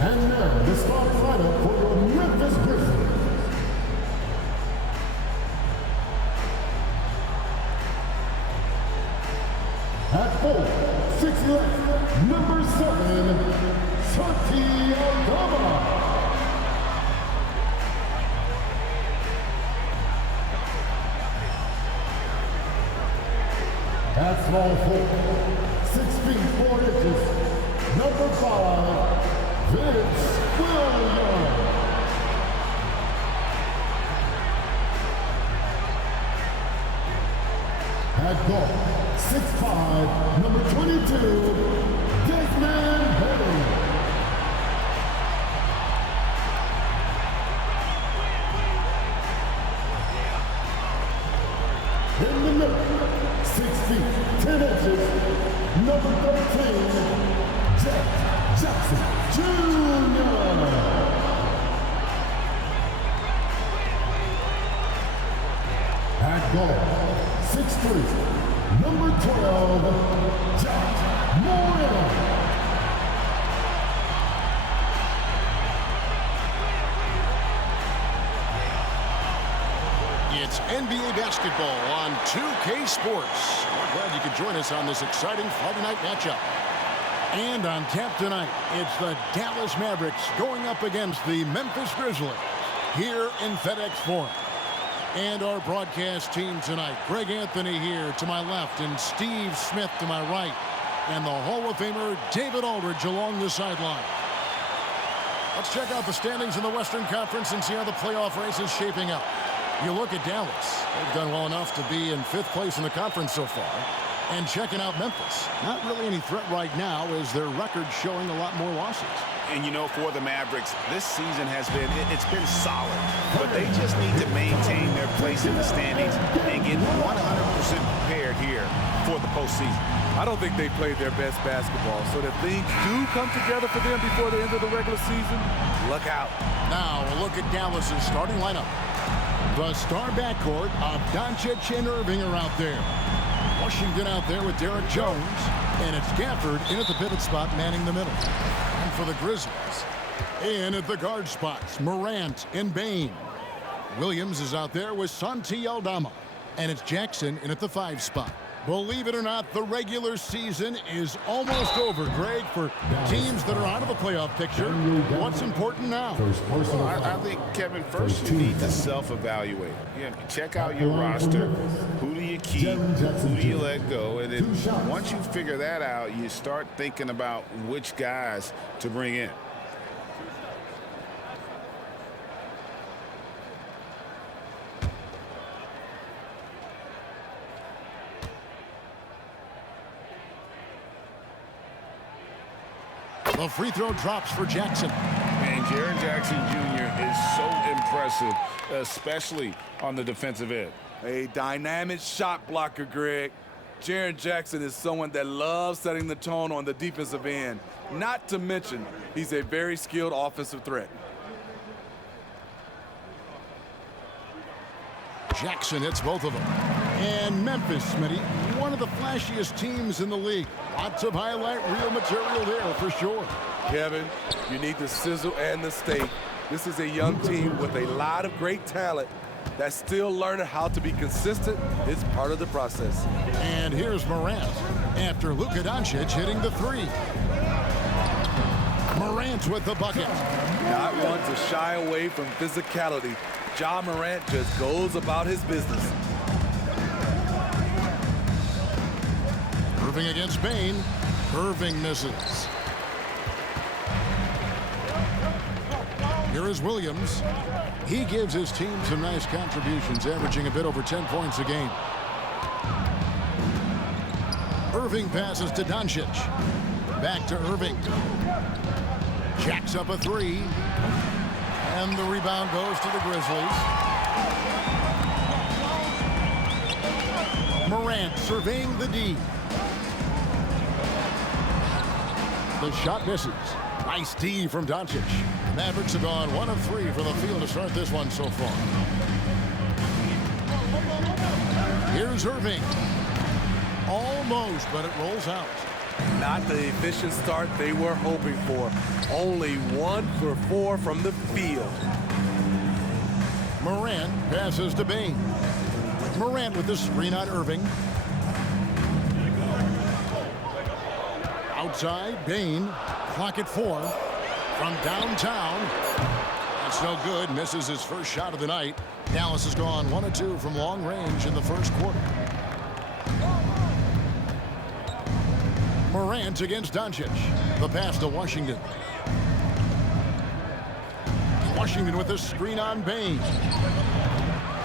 And now the starting lineup for your Memphis Grizzlies. At 4, 6'11", number 7, Santi Aldama. At small forward, 6 feet 4 inches, number 5, Vince Williams. At guard, 6'5", number 22, Desmond Bain. In the middle, 6 feet 10 inches, number 13, Jack Jackson Jr. At guard, 6'3", number 12, Jack Morant. It's NBA basketball on 2K Sports. We're glad you could join us on this exciting Friday night matchup. And on tap tonight, it's the Dallas Mavericks going up against the Memphis Grizzlies here in FedEx Forum. And our broadcast team tonight, Greg Anthony here to my left and Steve Smith to my right. And the Hall of Famer David Aldridge along the sideline. Let's check out the standings in the Western Conference and see how the playoff race is shaping up. You look at Dallas. They've done well enough to be in 5th place in the conference so far. And checking out Memphis. Not really any threat right now as their record showing a lot more losses. And, you know, for the Mavericks, this season has been, it's been solid. But they just need to maintain their place in the standings and get 100% prepared here for the postseason. I don't think they played their best basketball. So if things do come together for them before the end of the regular season, look out. Now, a look at Dallas's starting lineup. The star backcourt of Doncic and Irving are out there. Washington out there with Derek Jones. And it's Gafford in at the pivot spot, manning the middle. And for the Grizzlies, in at the guard spots, Morant and Bain. Williams is out there with Santi Aldama. And it's Jackson in at the 5 spot. Believe it or not, the regular season is almost over, Greg, for teams that are out of the playoff picture. What's important now? Well, I think, Kevin, first you need to self-evaluate. Check out your roster. Who do you keep? Who do you let go? And then once you figure that out, you start thinking about which guys to bring in. The free throw drops for Jackson. And Jaren Jackson Jr. is so impressive, especially on the defensive end. A dynamic shot blocker, Greg. Jaren Jackson is someone that loves setting the tone on the defensive end. Not to mention, he's a very skilled offensive threat. Jackson hits both of them. And Memphis, Smitty, one of the flashiest teams in the league. Lots of highlight reel material there for sure. Kevin, you need the sizzle and the steak. This is a young team with a lot of great talent that's still learning how to be consistent. It's part of the process. And here's Morant after Luka Doncic hitting the 3. Morant with the bucket. Not one to shy away from physicality. Ja Morant just goes about his business. Irving against Bain. Irving misses. Here is Williams. He gives his team some nice contributions, averaging a bit over 10 points a game. Irving passes to Doncic. Back to Irving. Jacks up a 3. And the rebound goes to the Grizzlies. Morant surveying the D. The shot misses. Nice D from Doncic. Mavericks have gone 1 of 3 from the field to start this one so far. Here's Irving. Almost, but it rolls out. Not the efficient start they were hoping for. Only 1 for 4 from the field. Morant passes to Bain. Morant with the screen on Irving. Outside, Bain. Clock at 4. From downtown. That's no good. Misses his first shot of the night. Dallas has gone 1 of 2 from long range in the first quarter. Morant against Doncic. The pass to Washington. Washington with the screen on Bain.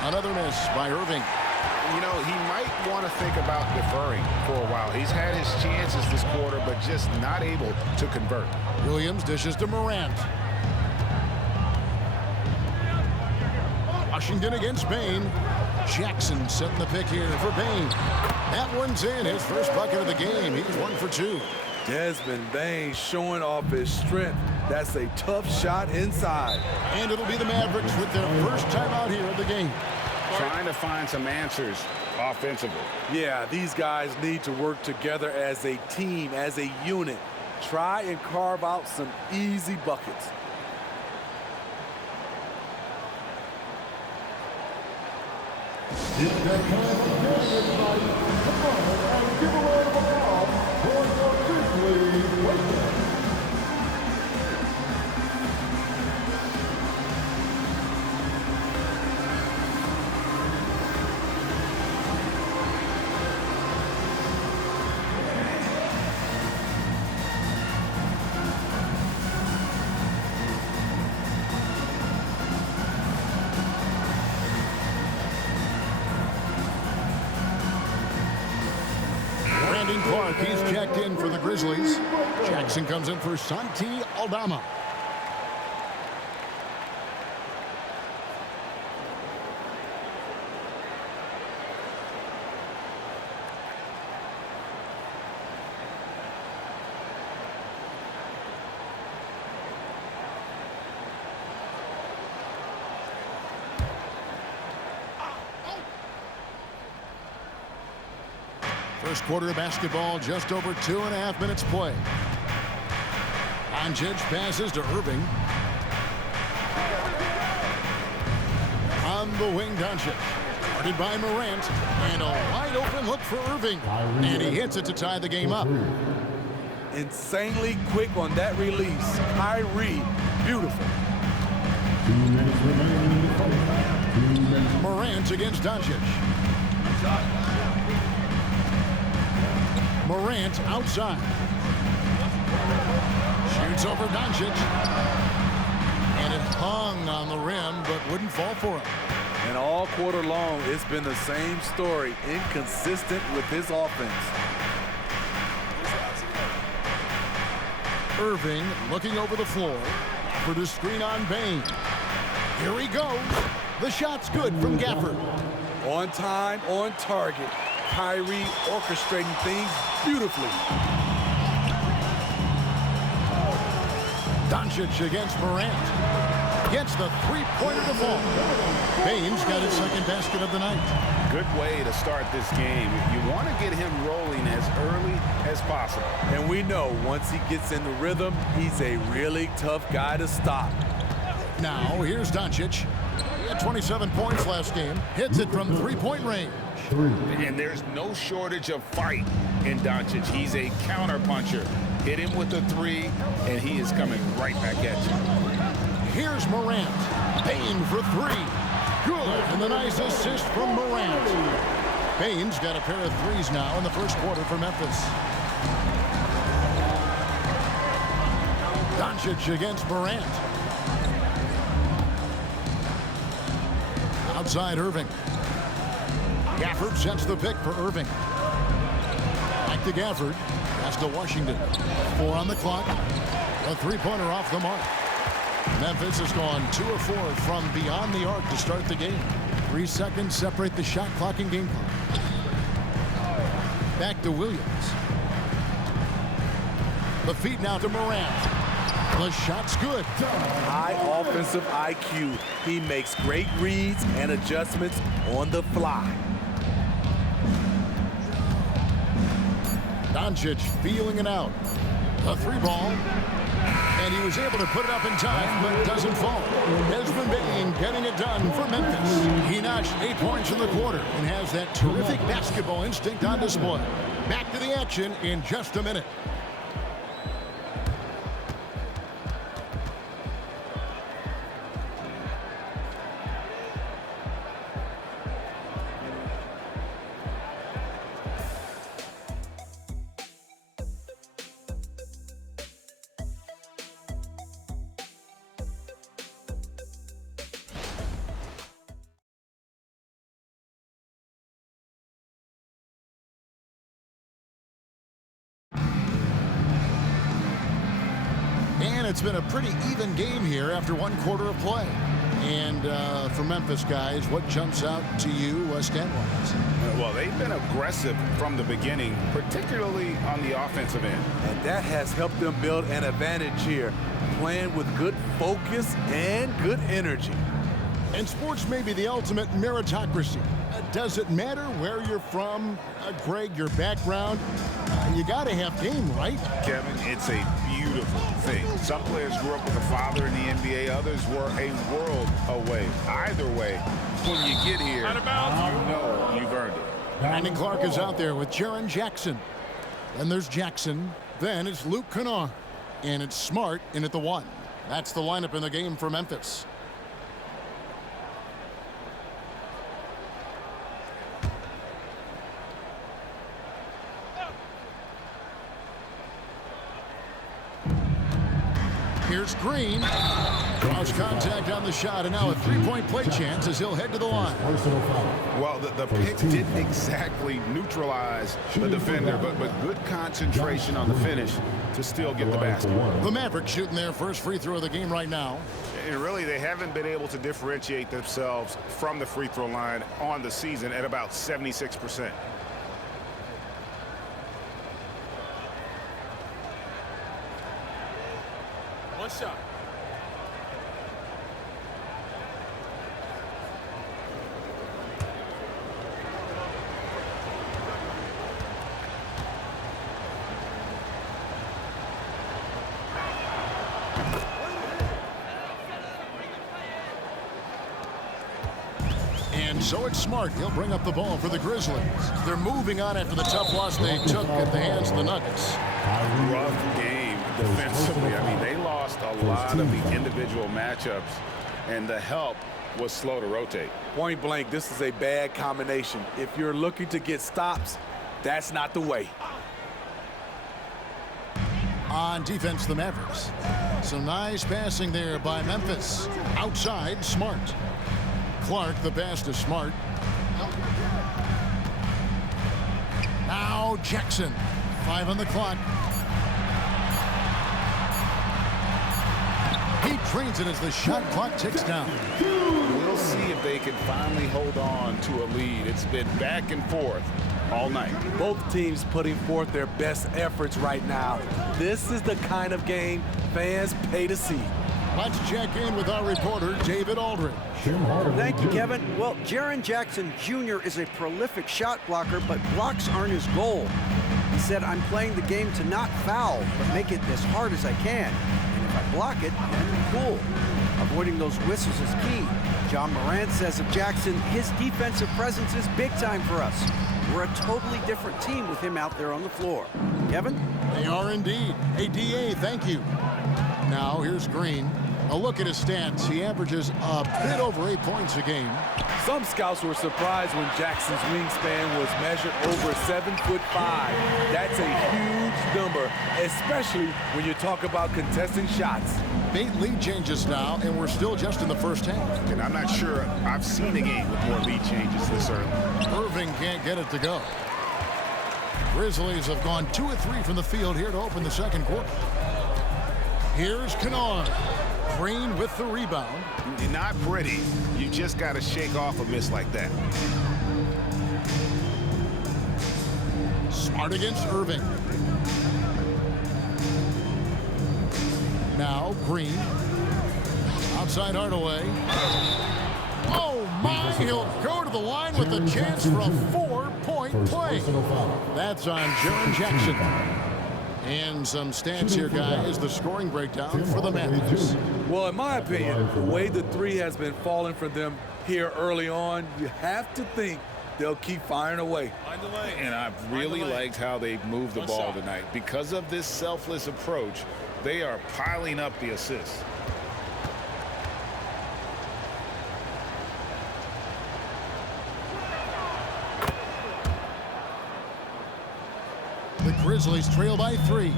Another miss by Irving. You know, he might want to think about deferring for a while. He's had his chances this quarter, but just not able to convert. Williams dishes to Morant. Washington against Bain. Jackson setting the pick here for Bain. That one's in. His first bucket of the game. He's 1 for 2. Desmond Bain showing off his strength. That's a tough shot inside. And it'll be the Mavericks with their first time out here of the game. Trying to find some answers offensively. Yeah, these guys need to work together as a team, as a unit. Try and carve out some easy buckets. It's that time of the game tonight. Come on and give a round of applause for the Grizzlies Lakers. Clark, he's checked in for the Grizzlies. Jackson comes in for Santi Aldama. First quarter of basketball, just over 2.5 minutes play. Doncic passes to Irving. On the wing, Doncic. Guarded by Morant. And a wide open look for Irving. And he hits it to tie the game up. Insanely quick on that release. Kyrie, beautiful. 2 minutes remaining in the fight. 2 minutes. Morant against Doncic. Morant outside. Shoots over Doncic. And it hung on the rim, but wouldn't fall for him. And all quarter long, it's been the same story. Inconsistent with his offense. Irving looking over the floor for the screen on Bain. Here he goes. The shot's good from Gafford. On time, on target. Kyrie orchestrating things beautifully. Doncic against Morant. Gets the three-pointer to fall. Bain's got his second basket of the night. Good way to start this game. You want to get him rolling as early as possible. And we know once he gets in the rhythm, he's a really tough guy to stop. Now, here's Doncic. He had 27 points last game. Hits it from three-point range. And there's no shortage of fight in Doncic. He's a counter-puncher. Hit him with the three, and he is coming right back at you. Here's Morant. Bain for three. Good. And the nice assist from Morant. Bain's got a pair of threes now in the first quarter for Memphis. Doncic against Morant. Outside Irving. Gafford sets the pick for Irving. Back to Gafford. Pass to Washington. 4 on the clock. A three-pointer off the mark. Memphis has gone 2 of 4 from beyond the arc to start the game. 3 seconds separate the shot clock and game clock. Back to Williams. The feed now to Morant. The shot's good. High offensive IQ. He makes great reads and adjustments on the fly. Doncic feeling it out. A 3-ball. And he was able to put it up in time, but doesn't fall. Desmond Bane getting it done for Memphis. He notched 8 points in the quarter and has that terrific basketball instinct on display. Back to the action in just a minute. And it's been a pretty even game here after 1 quarter of play. And for Memphis guys, what jumps out to you stat-wise? Well, they've been aggressive from the beginning, particularly on the offensive end. And that has helped them build an advantage here, playing with good focus and good energy. And sports may be the ultimate meritocracy. Does it matter where you're from, Greg, your background? You got to have game, right? Kevin, it's a beautiful thing. Some players grew up with a father in the NBA. Others were a world away. Either way, when you get here, you know you've earned it. Brandon Clark is out there with Jaren Jackson. Then there's Jackson. Then it's Luke Kennard. And it's Smart in at the 1. That's the lineup in the game for Memphis. Here's Green. Cross contact on the shot, and now a 3-point play chance as he'll head to the line. Well, the pick didn't exactly neutralize the defender, but good concentration on the finish to still get the basket. The Mavericks shooting their first free throw of the game right now. And really, they haven't been able to differentiate themselves from the free throw line on the season at about 76%. One shot. And so it's Smart. He'll bring up the ball for the Grizzlies. They're moving on after the tough loss they took at the hands of the Nuggets. Rough game defensively. I mean, they lost a lot of the individual matchups, and the help was slow to rotate. Point blank, this is a bad combination. If you're looking to get stops, that's not the way. On defense, the Mavericks. Some nice passing there by Memphis. Outside, Smart. Clark, the pass to Smart. Now Jackson. 5 on the clock. He trains it as the shot clock ticks down. We'll see if they can finally hold on to a lead. It's been back and forth all night. Both teams putting forth their best efforts right now. This is the kind of game fans pay to see. Let's check in with our reporter, David Aldridge. Thank you, Kevin. Well, Jaren Jackson Jr. is a prolific shot blocker, but blocks aren't his goal. He said, I'm playing the game to not foul, but make it as hard as I can. And if I block it, then cool. Avoiding those whistles is key. John Morant says of Jackson, his defensive presence is big time for us. We're a totally different team with him out there on the floor. Kevin? They are indeed. Hey, DA, thank you. Now, here's Green. A look at his stats. He averages a bit over 8 points a game. Some scouts were surprised when Jackson's wingspan was measured over 7'5". That's a huge number, especially when you talk about contesting shots. 8 lead changes now, and we're still just in the first half. And I'm not sure I've seen a game with more lead changes this early. Irving can't get it to go. Grizzlies have gone 2 of 3 from the field here to open the second quarter. Here's Kennard. Green with the rebound. Not pretty. You just got to shake off a miss like that. Smart against Irving. Now Green. Outside Hardaway. Oh my, he'll go to the line with a chance for a 4-point play. That's on Jaren Jackson. And some stats here, guys, the scoring breakdown for the Memphis. Well, in my opinion, the way the three has been falling for them here early on, you have to think they'll keep firing away. And I've really liked how they've moved the ball tonight. Because of this selfless approach, they are piling up the assists. The Grizzlies trail by 3.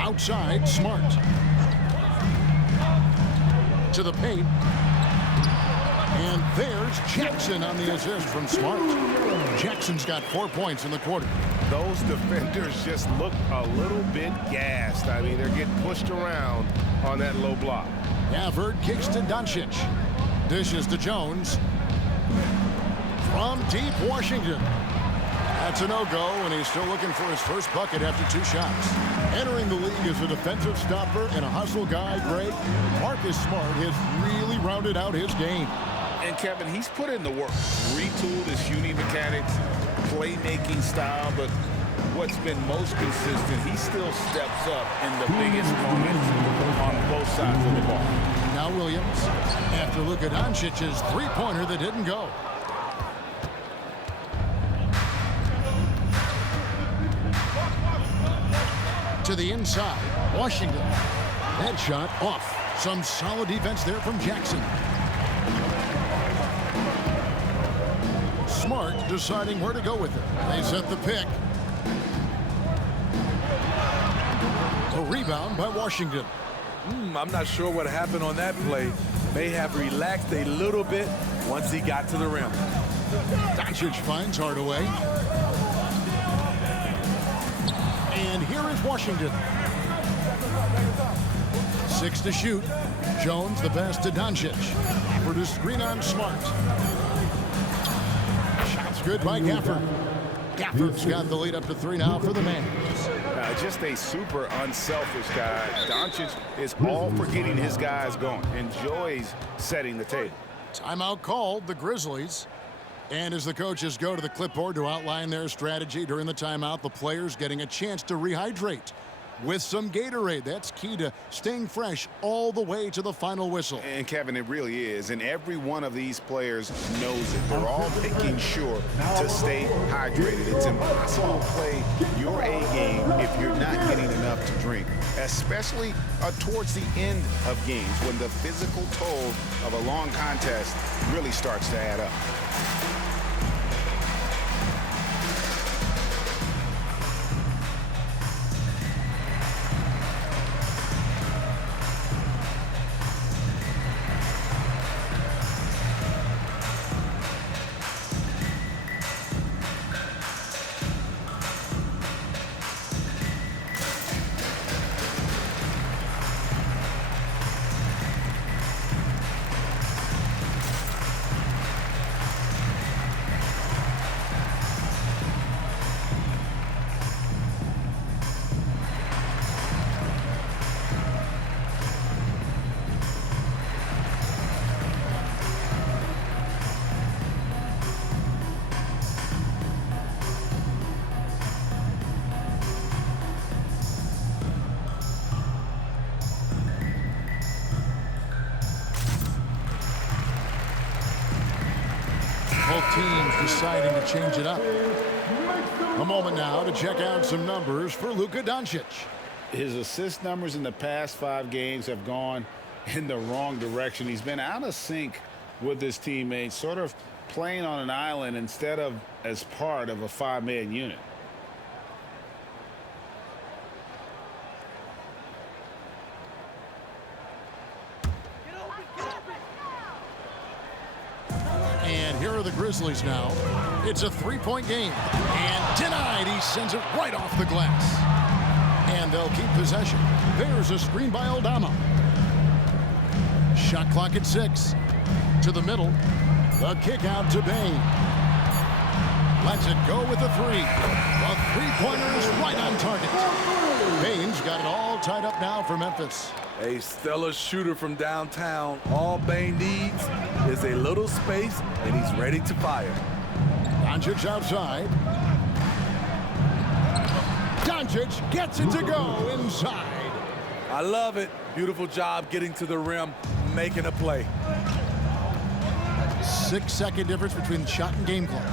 Outside, Smart. To the paint. And there's Jackson on the assist from Smart. Jackson's got 4 points in the quarter. Those defenders just look a little bit gassed. I mean, they're getting pushed around on that low block. Gafford kicks to Doncic. Dishes to Jones. From deep Washington. That's a no-go, and he's still looking for his first bucket after 2 shots. Entering the league as a defensive stopper and a hustle guy, Greg, Marcus Smart has really rounded out his game. And Kevin, he's put in the work. Retooled his shooting mechanics, playmaking style, but what's been most consistent, he still steps up in the biggest moments on both sides of the ball. Now Williams, after Luka Doncic's three-pointer that didn't go. To the inside, Washington. That shot off. Some solid defense there from Jackson. Smart deciding where to go with it. They set the pick. A rebound by Washington. I'm not sure what happened on that play. May have relaxed a little bit once he got to the rim. Doncic finds Hardaway. And here is Washington. 6 to shoot. Jones the best to Doncic. For the screen on Smart. Shots good by Gafford. Gafford's got the lead up to 3 now for the man. Just a super unselfish guy. Doncic is all for getting his guys going. Enjoys setting the table. Timeout called, the Grizzlies. And as the coaches go to the clipboard to outline their strategy during the timeout, the players getting a chance to rehydrate with some Gatorade. That's key to staying fresh all the way to the final whistle. And Kevin, it really is. And every one of these players knows it. They're all making sure to stay hydrated. It's impossible to play your A game if you're not getting enough to drink, especially towards the end of games when the physical toll of a long contest really starts to add up. Both teams deciding to change it up. A moment now to check out some numbers for Luka Doncic. His assist numbers in the past 5 games have gone in the wrong direction. He's been out of sync with his teammates, sort of playing on an island instead of as part of a 5-man unit. And here are the Grizzlies now. It's a 3-point game. And denied. He sends it right off the glass. And they'll keep possession. There's a screen by Aldama. Shot clock at 6. To the middle. The kick out to Bain. Lets it go with a 3. The three-pointer is right on target. Bain's got it all tied up now for Memphis. A stellar shooter from downtown. All Bane needs is a little space, and he's ready to fire. Doncic outside. Doncic gets it to go inside. I love it. Beautiful job getting to the rim, making a play. 6-second difference between shot and game clock.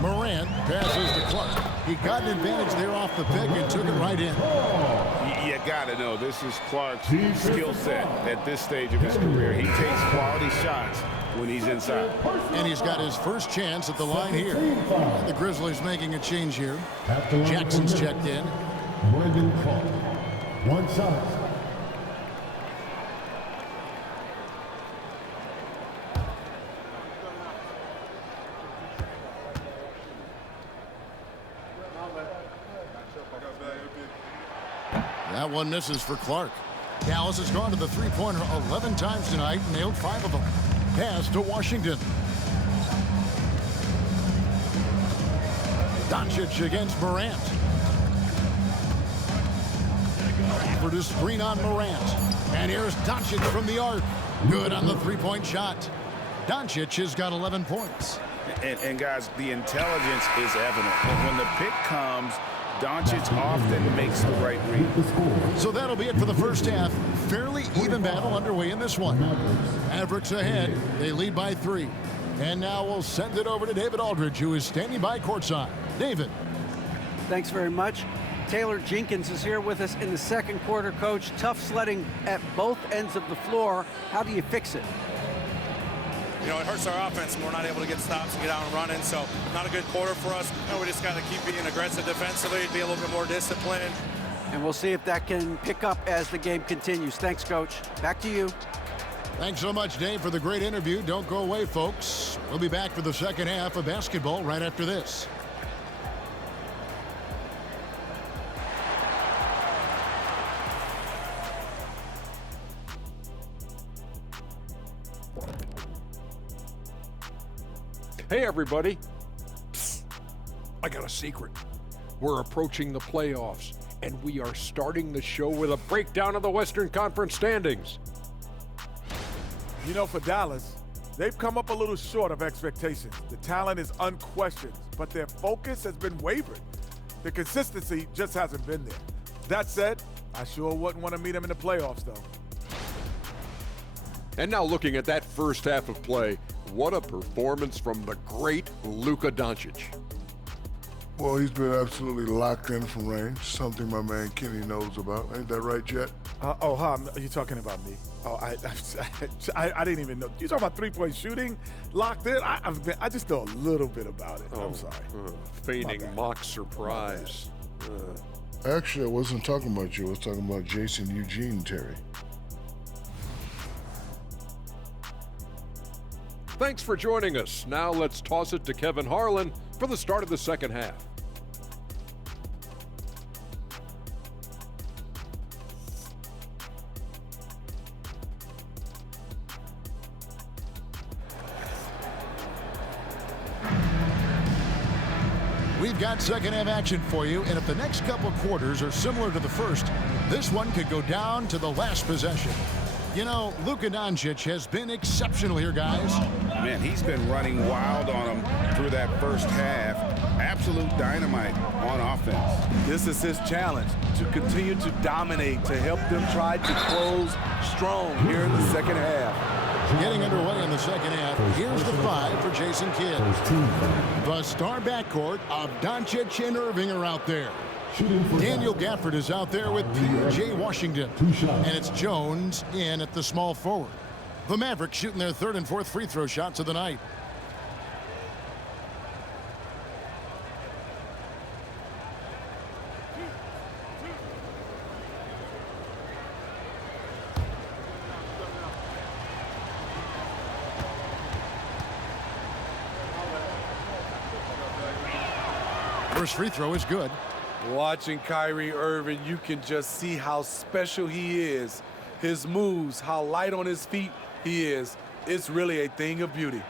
Morant passes to Clark. He got an advantage there off the pick and took it right in. You got to know this is Clark's skill set at this stage of his career. He takes quality shots when he's inside. And he's got his first chance at the line here. The Grizzlies making a change here. Jackson's checked in. Brandon Clark. One shot. That one misses for Clark. Dallas has gone to the three-pointer 11 times tonight, nailed 5 of them. Pass to Washington. Doncic against Morant. For the screen on Morant. And here's Doncic from the arc. Good on the three-point shot. Doncic has got 11 points. And guys, the intelligence is evident. When the pick comes, Doncic often makes the right read. So that'll be it for the first half. Fairly even battle underway in this one. Mavericks ahead. They lead by 3. And now we'll send it over to David Aldridge, who is standing by courtside. David. Thanks very much. Taylor Jenkins is here with us in the second quarter, Coach. Tough sledding at both ends of the floor. How do you fix it? You know, it hurts our offense when we're not able to get stops and get out and running. So not a good quarter for us. You know, we just got to keep being aggressive defensively, be a little bit more disciplined. And we'll see if that can pick up as the game continues. Thanks, Coach. Back to you. Thanks so much, Dave, for the great interview. Don't go away, folks. We'll be back for the second half of basketball right after this. Hey, everybody. Psst. I got a secret. We're approaching the playoffs, and we are starting the show with a breakdown of the Western Conference standings. You know, for Dallas, they've come up a little short of expectations. The talent is unquestioned, but their focus has been wavering. The consistency just hasn't been there. That said, I sure wouldn't want to meet them in the playoffs, though. And now looking at that first half of play, what a performance from the great Luka Doncic. Well, he's been absolutely locked in from range, something my man Kenny knows about. Ain't that right, Jet? Are you talking about me? Oh, I didn't even know. You talking about three-point shooting? Locked in? I just know a little bit about it. I'm sorry. Feigning mock surprise. Actually, I wasn't talking about you. I was talking about Jason Eugene Terry. Thanks for joining us. Now let's toss it to Kevin Harlan for the start of the second half. We've got second half action for you, and if the next couple quarters are similar to the first, this one could go down to the last possession. You know, Luka Doncic has been exceptional here, guys. Man, he's been running wild on them through that first half. Absolute dynamite on offense. This is his challenge, to continue to dominate, to help them try to close strong here in the second half. Getting underway in the second half, here's the 5 for Jason Kidd. The star backcourt of Doncic and Irving are out there. Daniel Gafford is out there with P.J. Washington. And it's Jones in at the small forward. The Mavericks shooting their third and fourth free throw shots of the night. First free throw is good. Watching Kyrie Irving, you can just see how special he is. His moves, how light on his feet he is. It's really a thing of beauty.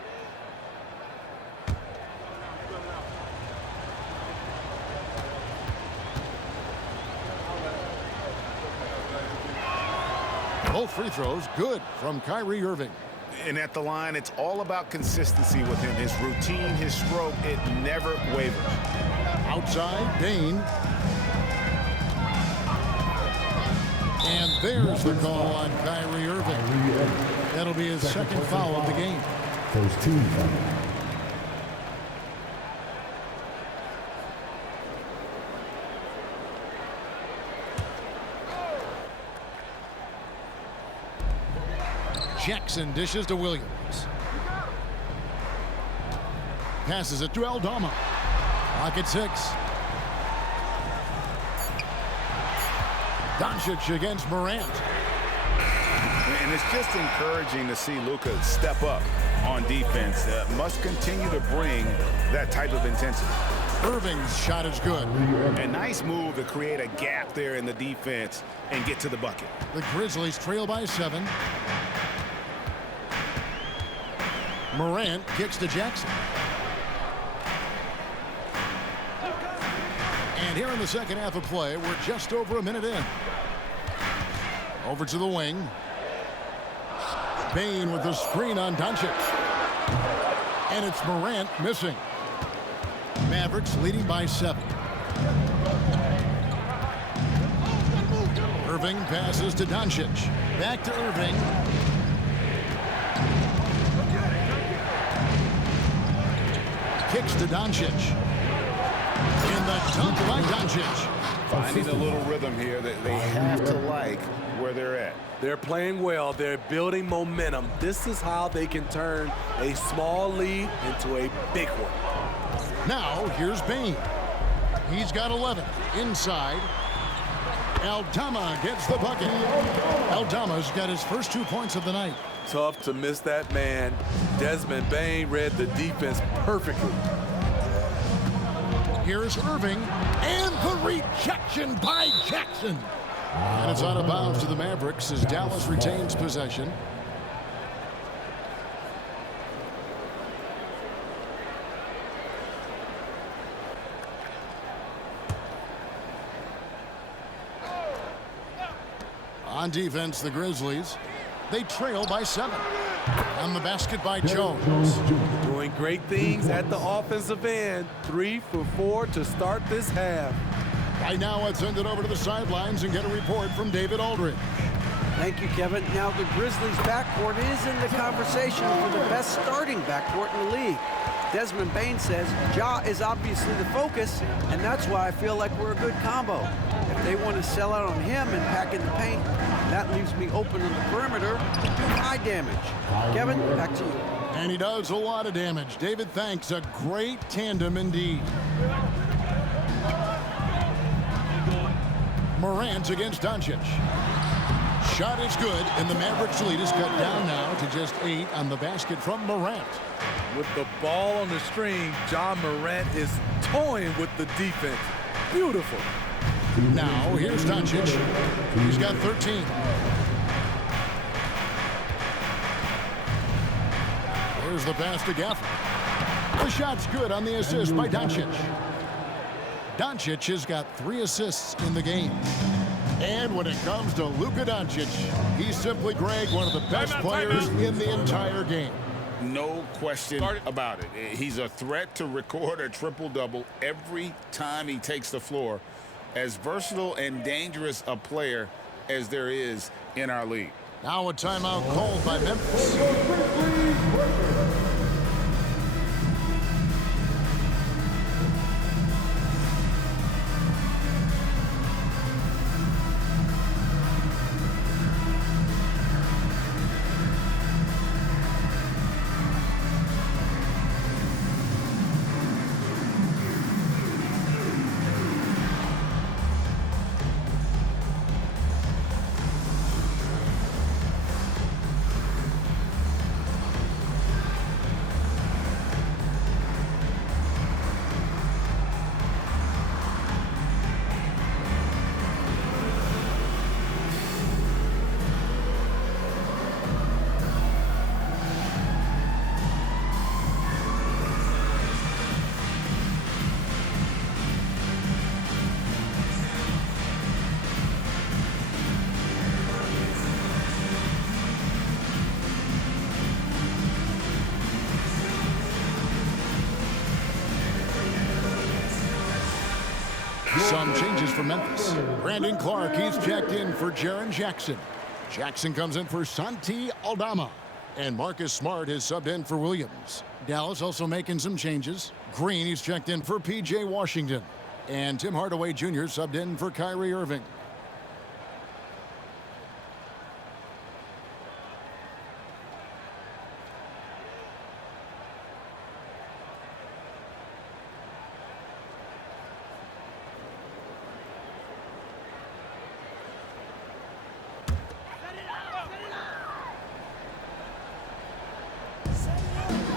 Both free throws good from Kyrie Irving. And at the line, it's all about consistency with him. His routine, his stroke, it never wavers. Outside, Bain. And there's the call on Kyrie Irving. That'll be his second foul of the game. First team foul. Jackson dishes to Williams. Passes it to Aldama. Pocket 6. Doncic against Morant. And it's just encouraging to see Luka step up on defense. Must continue to bring that type of intensity. Irving's shot is good. A nice move to create a gap there in the defense and get to the bucket. The Grizzlies trail by 7. Morant kicks to Jackson. And here in the second half of play, we're just over a minute in. Over to the wing. Bain with the screen on Doncic. And it's Morant missing. Mavericks leading by 7. Irving passes to Doncic. Back to Irving. Kicks to Doncic. And the dunk by Doncic. Finding a little rhythm here that they have to like where they're at. They're playing well. They're building momentum. This is how they can turn a small lead into a big one. Now, here's Bain. He's got 11. Inside. Aldama gets the bucket. Aldama's got his first 2 points of the night. Tough to miss that man. Desmond Bain read the defense perfectly. Here's Irving. And the rejection by Jackson. And it's out of bounds to the Mavericks as Dallas retains possession. On defense, the Grizzlies. They trail by 7. On the basket by Jones. Doing great things at the offensive end. 3 for 4 to start this half. Right now, let's send it over to the sidelines and get a report from David Aldridge. Thank you, Kevin. Now, the Grizzlies' backcourt is in the conversation for the best starting backcourt in the league. Desmond Bain says Ja is obviously the focus, and that's why I feel like we're a good combo. If they want to sell out on him and pack in the paint, that leaves me open on the perimeter to do high damage. Kevin, back to you. And he does a lot of damage. David, thanks. A great tandem indeed. Morant against Doncic. Shot is good, and the Mavericks lead is cut down now to just 8 on the basket from Morant. With the ball on the string, John Morant is toying with the defense. Beautiful. Now, here's Doncic. He's got 13. Here's the pass to Gafford. The shot's good on the assist by Doncic. Doncic has got 3 assists in the game. And when it comes to Luka Doncic, he's simply, Greg, one of the best players in the entire game. No question about it. He's a threat to record a triple-double every time he takes the floor. As versatile and dangerous a player as there is in our league. Now a timeout called by Memphis. Some changes for Memphis. Brandon Clark, he's checked in for Jaren Jackson. Jackson comes in for Santi Aldama. And Marcus Smart is subbed in for Williams. Dallas also making some changes. Green, he's checked in for P.J. Washington. And Tim Hardaway Jr. subbed in for Kyrie Irving.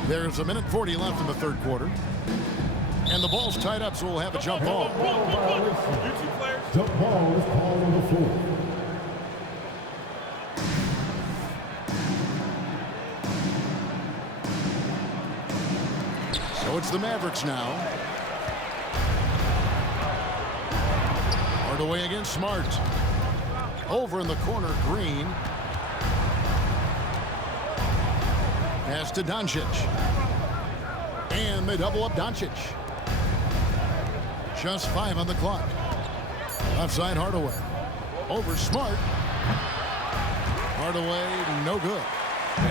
There's a minute 40 left in the third quarter. And the ball's tied up, so we'll have a jump ball. Jump ball is called on the floor. So it's the Mavericks now. Hardaway against Smart. Over in the corner, Green. Pass to Doncic. And they double up Doncic. Just 5 on the clock. Outside Hardaway. Over Smart. Hardaway, no good.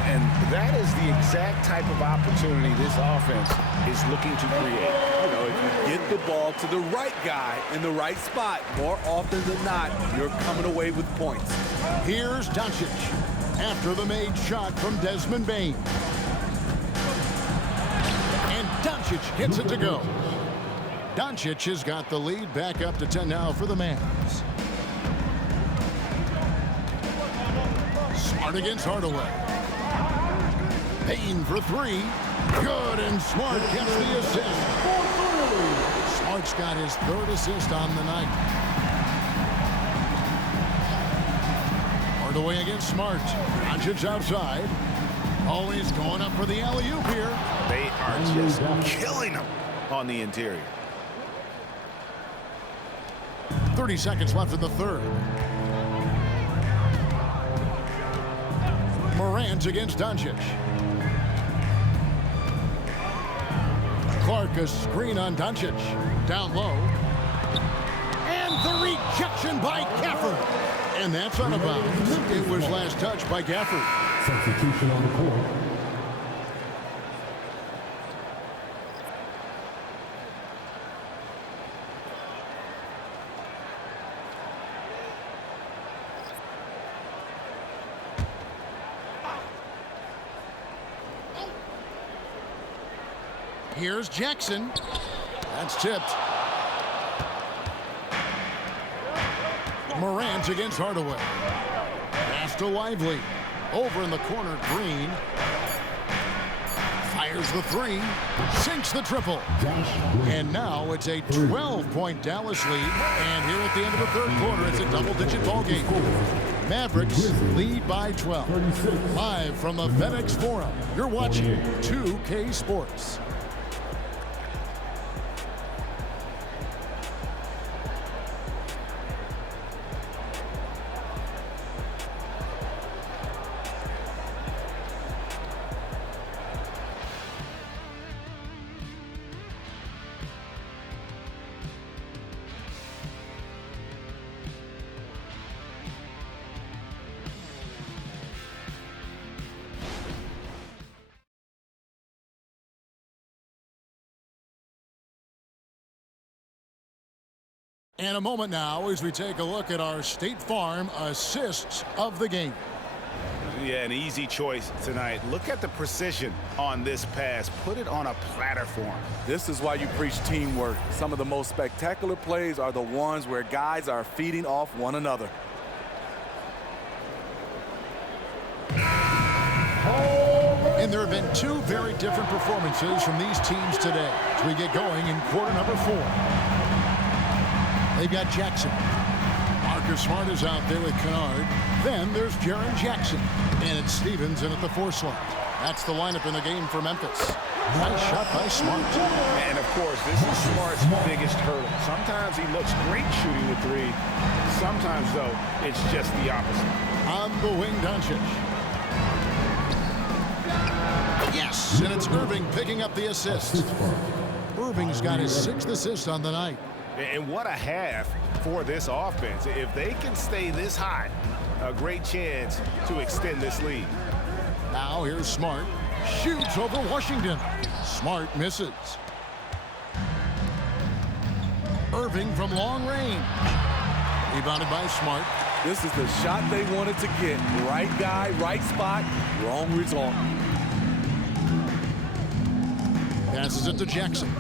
And that is the exact type of opportunity this offense is looking to create. You know, if you get the ball to the right guy in the right spot, more often than not, you're coming away with points. Here's Doncic after the made shot from Desmond Bane. And Doncic gets it to go. Doncic has got the lead back up to 10 now for the Mavs. Smart against Hardaway. Bane for 3. Good, and Smart gets the assist. Smart's got his 3rd assist on the night. Hardaway against Smart. Doncic outside. Always going up for the alley-oop here. They are just killing them on the interior. 30 seconds left in the third. Morant against Doncic. Clark, a screen on Doncic. Down low. And the rejection by Gafford. And that's out of bounds. It was last touched by Gafford. Substitution on the court. Here's Jackson. That's tipped. Morant against Hardaway. Pass to Lively. Over in the corner, Green. Fires the 3. Sinks the triple. And now it's a 12-point Dallas lead. And here at the end of the third quarter, it's a double-digit ball game. Mavericks lead by 12. Live from the FedEx Forum, you're watching 2K Sports. And a moment now as we take a look at our State Farm assists of the game. Yeah, an easy choice tonight. Look at the precision on this pass. Put it on a platter for him. This is why you preach teamwork. Some of the most spectacular plays are the ones where guys are feeding off one another. And there have been 2 very different performances from these teams today as we get going in quarter number 4. They've got Jackson. Marcus Smart is out there with Kennard. Then there's Jaren Jackson. And it's Stevens in at the 4 slot. That's the lineup in the game for Memphis. Nice shot by Smart. And, of course, this is Smart's biggest hurdle. Sometimes he looks great shooting the 3. Sometimes, though, it's just the opposite. On the wing, Doncic. Yes, and it's Irving picking up the assist. Irving's got his 6th assist on the night. And what a half for this offense. If they can stay this hot, a great chance to extend this lead. Now here's Smart. Shoots over Washington. Smart misses. Irving from long range. Rebounded by Smart. This is the shot they wanted to get. Right guy, right spot, wrong result. Passes it to Jackson.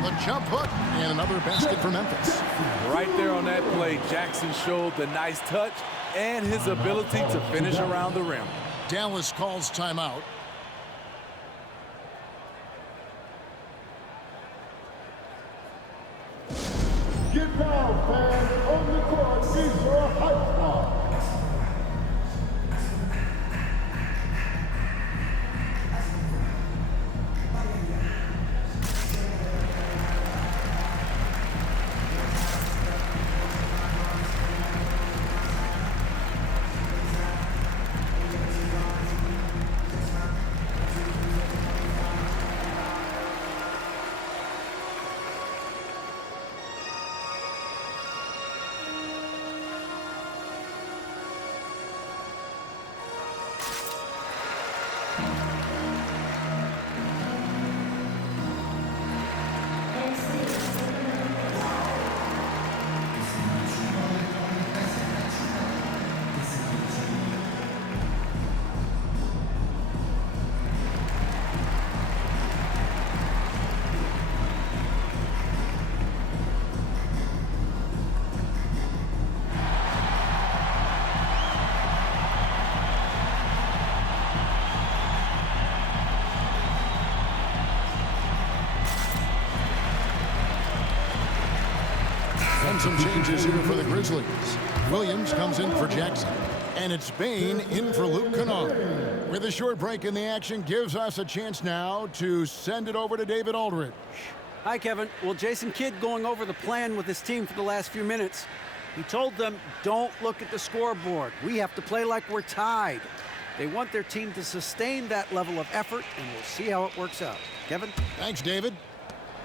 A jump hook and another basket for Memphis. Right there on that play, Jackson showed the nice touch and his ability to finish around the rim. Dallas calls timeout. Get down, fans. On the court is your hype squad. And some changes here for the Grizzlies. Williams comes in for Jackson. And it's Bain in for Luke Kennard. With a short break in the action, gives us a chance now to send it over to David Aldridge. Hi, Kevin. Well, Jason Kidd going over the plan with his team for the last few minutes. He told them, don't look at the scoreboard. We have to play like we're tied. They want their team to sustain that level of effort, and we'll see how it works out. Kevin? Thanks, David.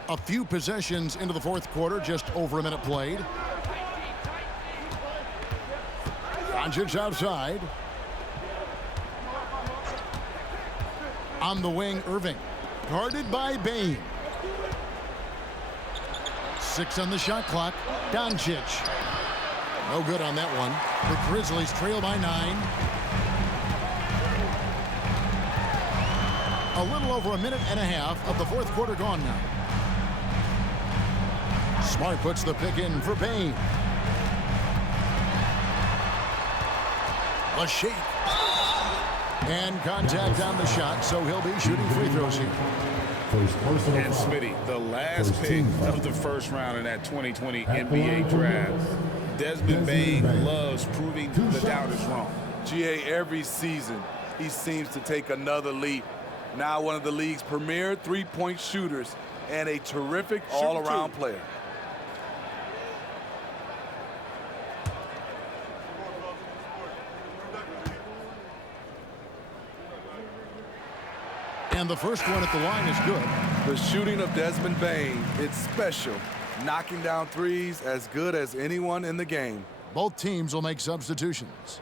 A few possessions into the fourth quarter, just over a minute played. Doncic outside. On the wing, Irving. Guarded by Bain. 6 on the shot clock. Doncic. No good on that one. The Grizzlies trail by 9. A little over a minute and a half of the fourth quarter gone now. Smart puts the pick in for Bain. A shake. And contact on the shot, so he'll be shooting free throws here. And Smitty, the last pick of the first round in that 2020 NBA draft. Desmond Bain loves proving the doubters wrong. GA, every season, he seems to take another leap. Now one of the league's premier three-point shooters and a terrific all-around player. And the first one at the line is good. The shooting of Desmond Bain, it's special. Knocking down threes as good as anyone in the game. Both teams will make substitutions.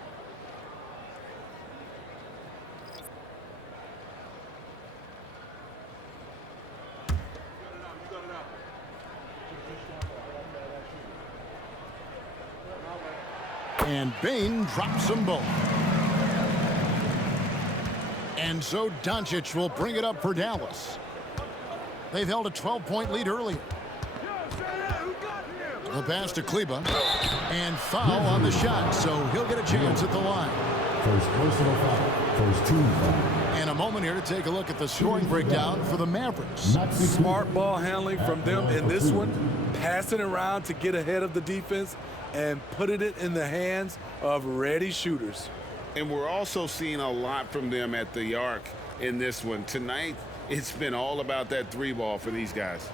And Bain drops them both. And so Doncic will bring it up for Dallas. They've held a 12-point lead earlier. The pass to Kleba. And foul on the shot, so he'll get a chance at the line. First personal foul. First team foul. And a moment here to take a look at the scoring breakdown for the Mavericks. Smart ball handling from them in this one. Passing around to get ahead of the defense and putting it in the hands of ready shooters. And we're also seeing a lot from them at the arc in this one. Tonight, it's been all about that three ball for these guys.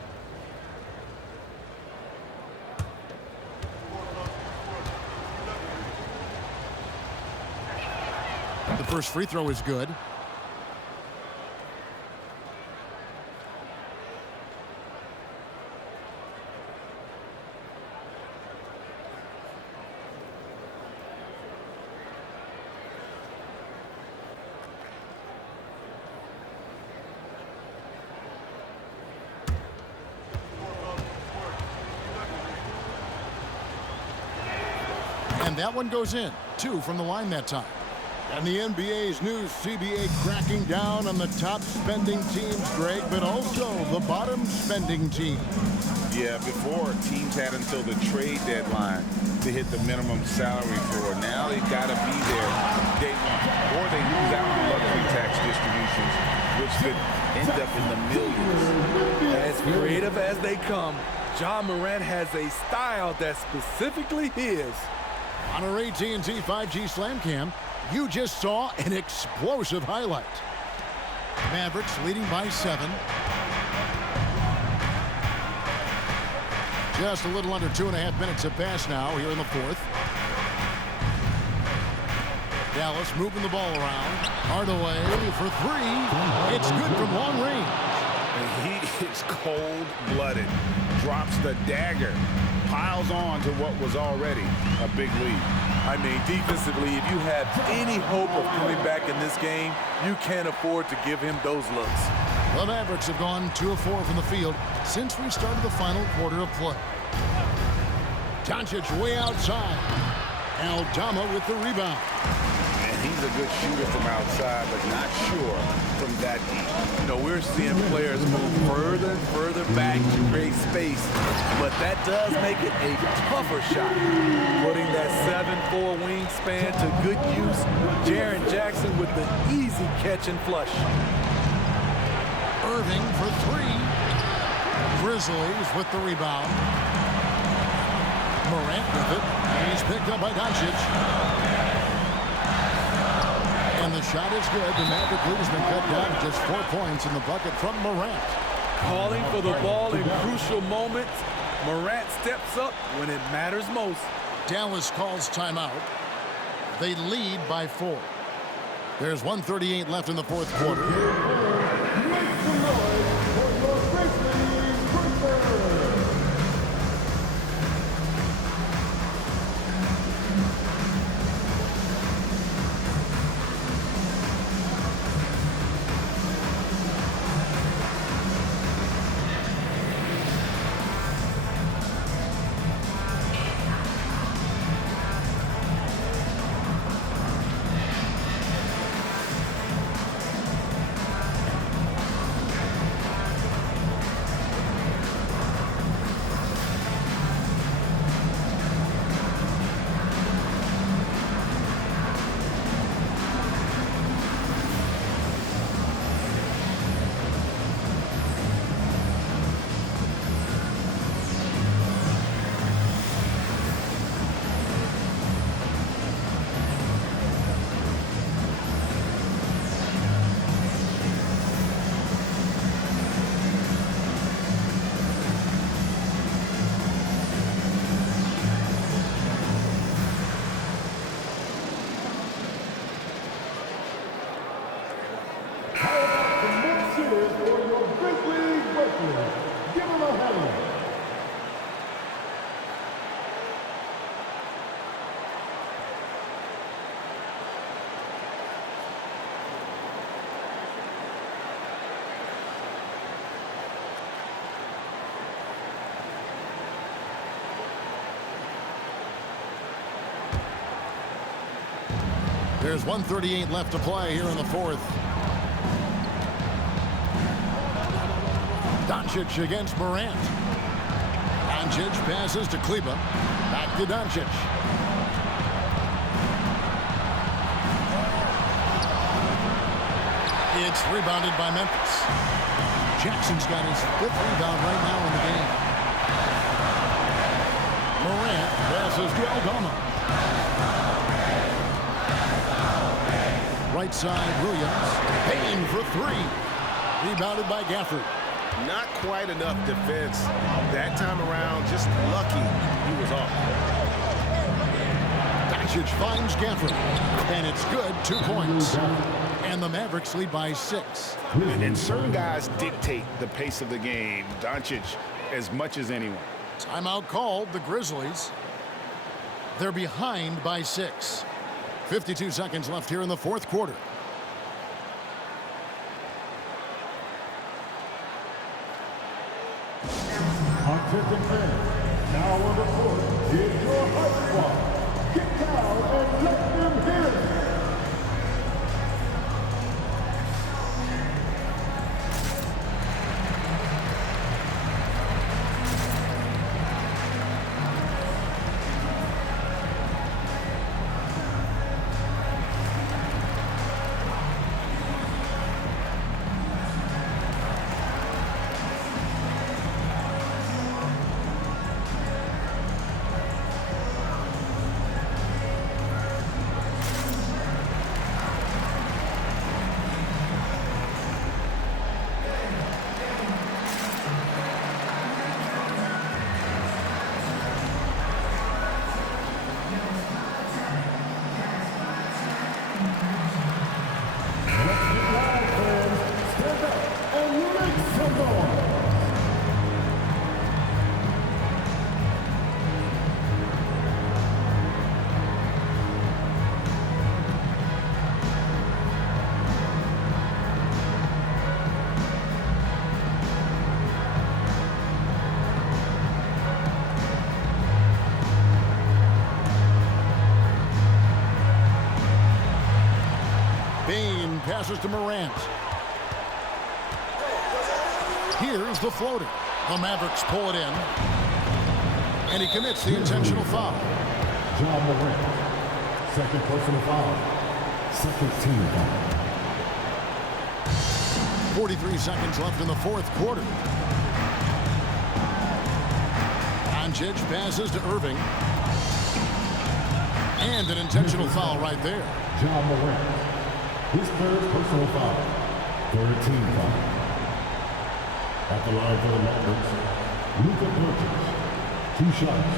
The first free throw is good. And that one goes in. 2 from the line that time. And the NBA's new CBA cracking down on the top spending teams, Greg, but also the bottom spending teams. Yeah, before teams had until the trade deadline to hit the minimum salary floor. Now they've got to be there day one, or they lose out on luxury tax distributions, which could end up in the millions. As creative as they come, Ja Morant has a style that's specifically his. On our AT&T 5G Slam Cam, you just saw an explosive highlight. Mavericks leading by 7. Just a little under 2.5 minutes have passed now here in the fourth. Dallas moving the ball around. Hardaway for 3. It's good from long range. And he is cold-blooded. Drops the dagger. Piles on to what was already a big lead. I mean, defensively, if you have any hope of coming back in this game, you can't afford to give him those looks. The Mavericks have gone 2 of 4 from the field since we started the final quarter of play. Doncic way outside. Aldama with the rebound. And he's a good shooter from outside, but not sure from that deep. You know, we're seeing players move further and further back to create space, but that does make it a tougher shot. Putting that 7'4" wingspan to good use. Jaren Jackson with the easy catch and flush. Irving for 3. Grizzlies with the rebound. Morant with it. He's picked up by Doncic. And the shot is good. The Maverick lead has been cut down to just 4 points in the bucket from Morant. Calling for the ball in crucial moments. Morant steps up when it matters most. Dallas calls timeout. They lead by 4. There's 1:38 left in the fourth quarter. Make some noise for your Grizzlies Grizzlies. Give him a hand. There's 1:38 left to play here in the fourth. Doncic against Morant. Doncic passes to Kleba. Back to Doncic. It's rebounded by Memphis. Jackson's got his 5th rebound right now in the game. Morant passes to Aldama. Right side, Williams. Payne for 3. Rebounded by Gafford. Not quite enough defense that time around. Just lucky he was off. Doncic finds Gafford. And it's good. 2 points. And the Mavericks lead by 6. And certain guys dictate the pace of the game. Doncic as much as anyone. Timeout called. The Grizzlies. They're behind by 6. 52 seconds left here in the fourth quarter. Contestant fans, now on the court is your high squad. Get down and let them hear it. Passes to Morant. Here's the floater. The Mavericks pull it in. And he commits the intentional foul. John Morant, second personal foul. Second team foul. 43 seconds left in the fourth quarter. Doncic passes to Irving. And an intentional foul right there. John Morant, his third personal foul. Third team foul. At the line for the Mavericks, Luka Doncic, 2 shots.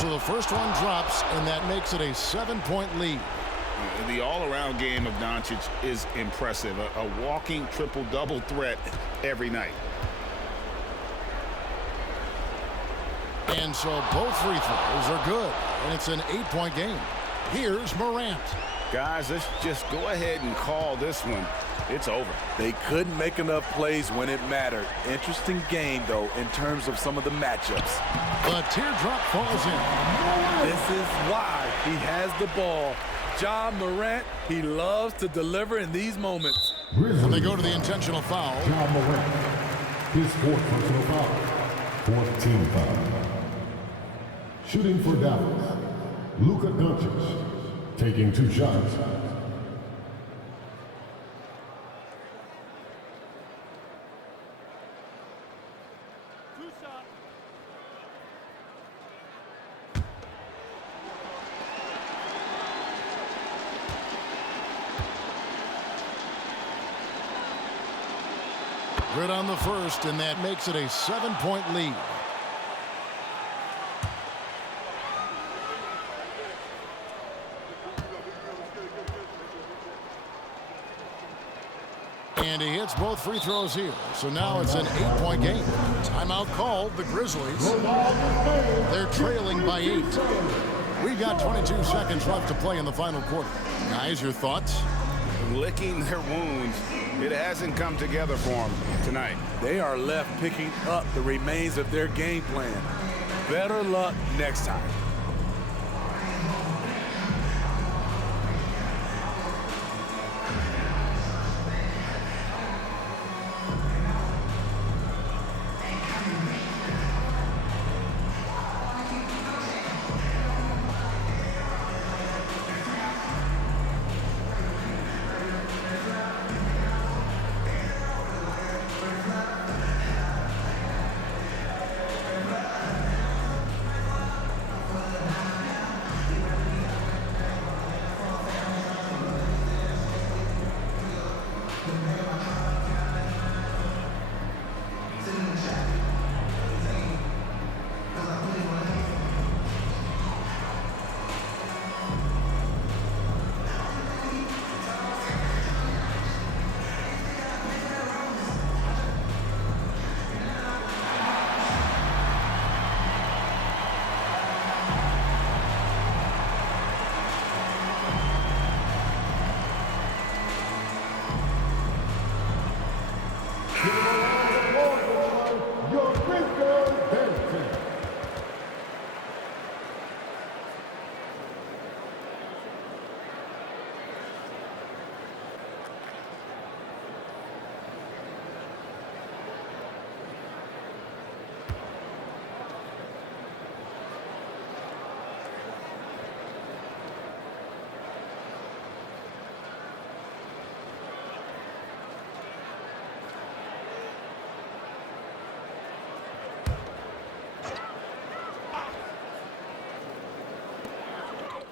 So the first one drops, and that makes it a 7-point lead. The all-around game of Doncic is impressive. A walking triple-double threat every night. And so both free throws are good, and it's an 8-point game. Here's Morant. Guys, let's just go ahead and call this one. It's over. They couldn't make enough plays when it mattered. Interesting game, though, in terms of some of the matchups. The teardrop falls in. This is why he has the ball. John Morant, he loves to deliver in these moments. When they go to the intentional foul. John Morant, his fourth personal foul. Fourth team foul. Shooting for Dallas, Luka Doncic, taking 2 shots. Good on the first, and that makes it a 7-point lead. And he hits both free throws here. So now it's an 8-point game. Timeout called, the Grizzlies. They're trailing by 8. We've got 22 seconds left to play in the final quarter. Guys, your thoughts? Licking their wounds. It hasn't come together for them tonight. They are left picking up the remains of their game plan. Better luck next time.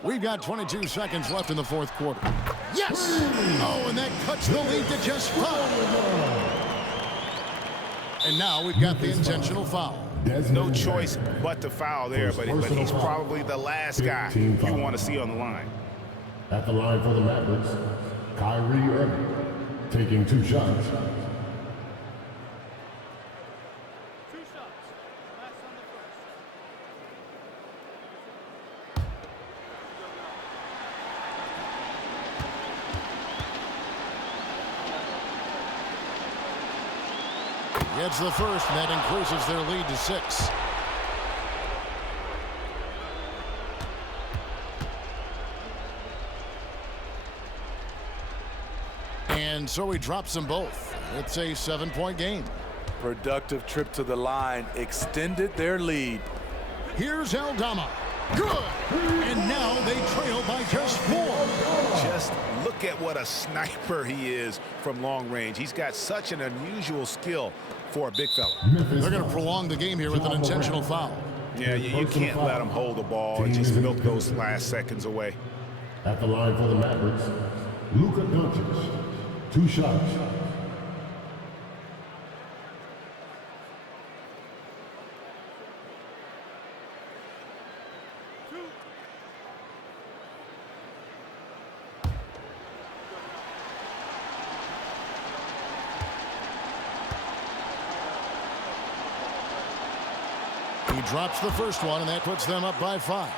We've got 22 seconds left in the fourth quarter. Yes! Oh, and that cuts the lead to just 5. And now we've got the intentional foul. No choice but to foul there, but he's probably the last guy you want to see on the line. At the line for the Mavericks, Kyrie Irving, taking 2 shots. Gets the first, and that increases their lead to 6. And so he drops them both. It's a 7-point game. Productive trip to the line extended their lead. Here's Aldama. Good. And now they trail by just 4. Just look at what a sniper he is from long range. He's got such an unusual skill for a big fella. They're going to prolong the game here with an intentional foul. Yeah, you can't let him hold the ball and just milk those last seconds away. At the line for the Mavericks, Luka Doncic, 2 shots. He drops the first one, and that puts them up by 5.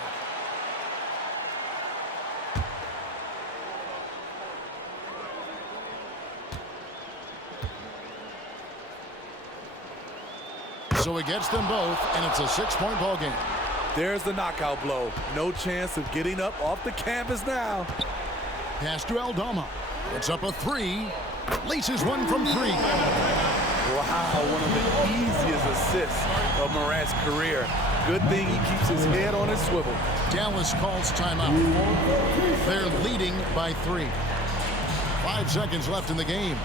So he gets them both, and it's a 6-point ball game. There's the knockout blow. No chance of getting up off the canvas now. Pass to Aldama. It's up a 3. Laces one from 3. Wow, one of the easiest assists of Morant's career. Good thing he keeps his head on his swivel. Dallas calls timeout. They're leading by 3. 5 seconds left in the game.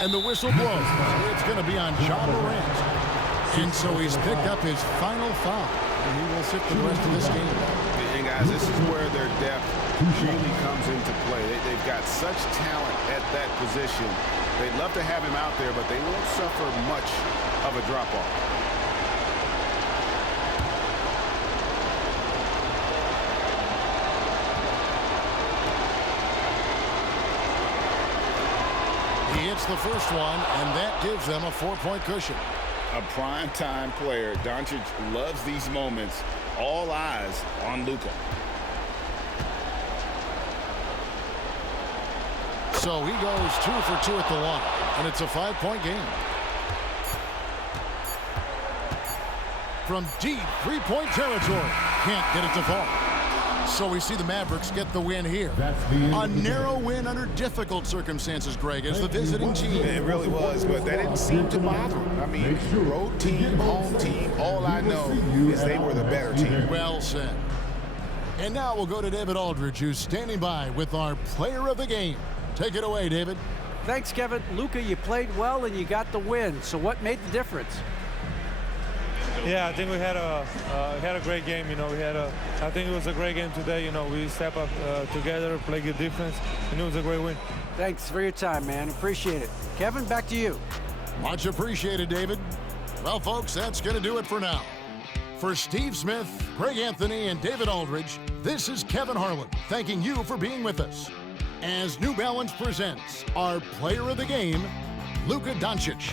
And the whistle blows. It's going to be on Ja Morant. And so he's picked up his final foul. And he will sit for the rest of this game. And guys, this is where their depth really comes into play. They've got such talent at that position. They'd love to have him out there, but they won't suffer much of a drop-off. He hits the first one, and that gives them a 4-point cushion. A prime-time player. Doncic loves these moments. All eyes on Luka. So he goes 2 for 2 at the line, and it's a 5-point game. from deep three-point territory. Can't get it to fall. So we see the Mavericks get the win here. A narrow win under difficult circumstances, Greg, as the visiting team. It really was, but that didn't seem to bother them. I mean, road team, home team, all I know is they were the better team. Well said. And now we'll go to David Aldridge, who's standing by with our player of the game. Take it away, David. Thanks, Kevin. Luka, you played well and you got the win. So what made the difference? Yeah, I think we had a great game. I think it was a great game today. We step up together, play good defense, and it was a great win. Thanks for your time, man. Appreciate it. Kevin, back to you. Much appreciated, David. Well, folks, that's going to do it for now. For Steve Smith, Greg Anthony, and David Aldridge, this is Kevin Harlan thanking you for being with us as New Balance presents our player of the game, Luka Doncic.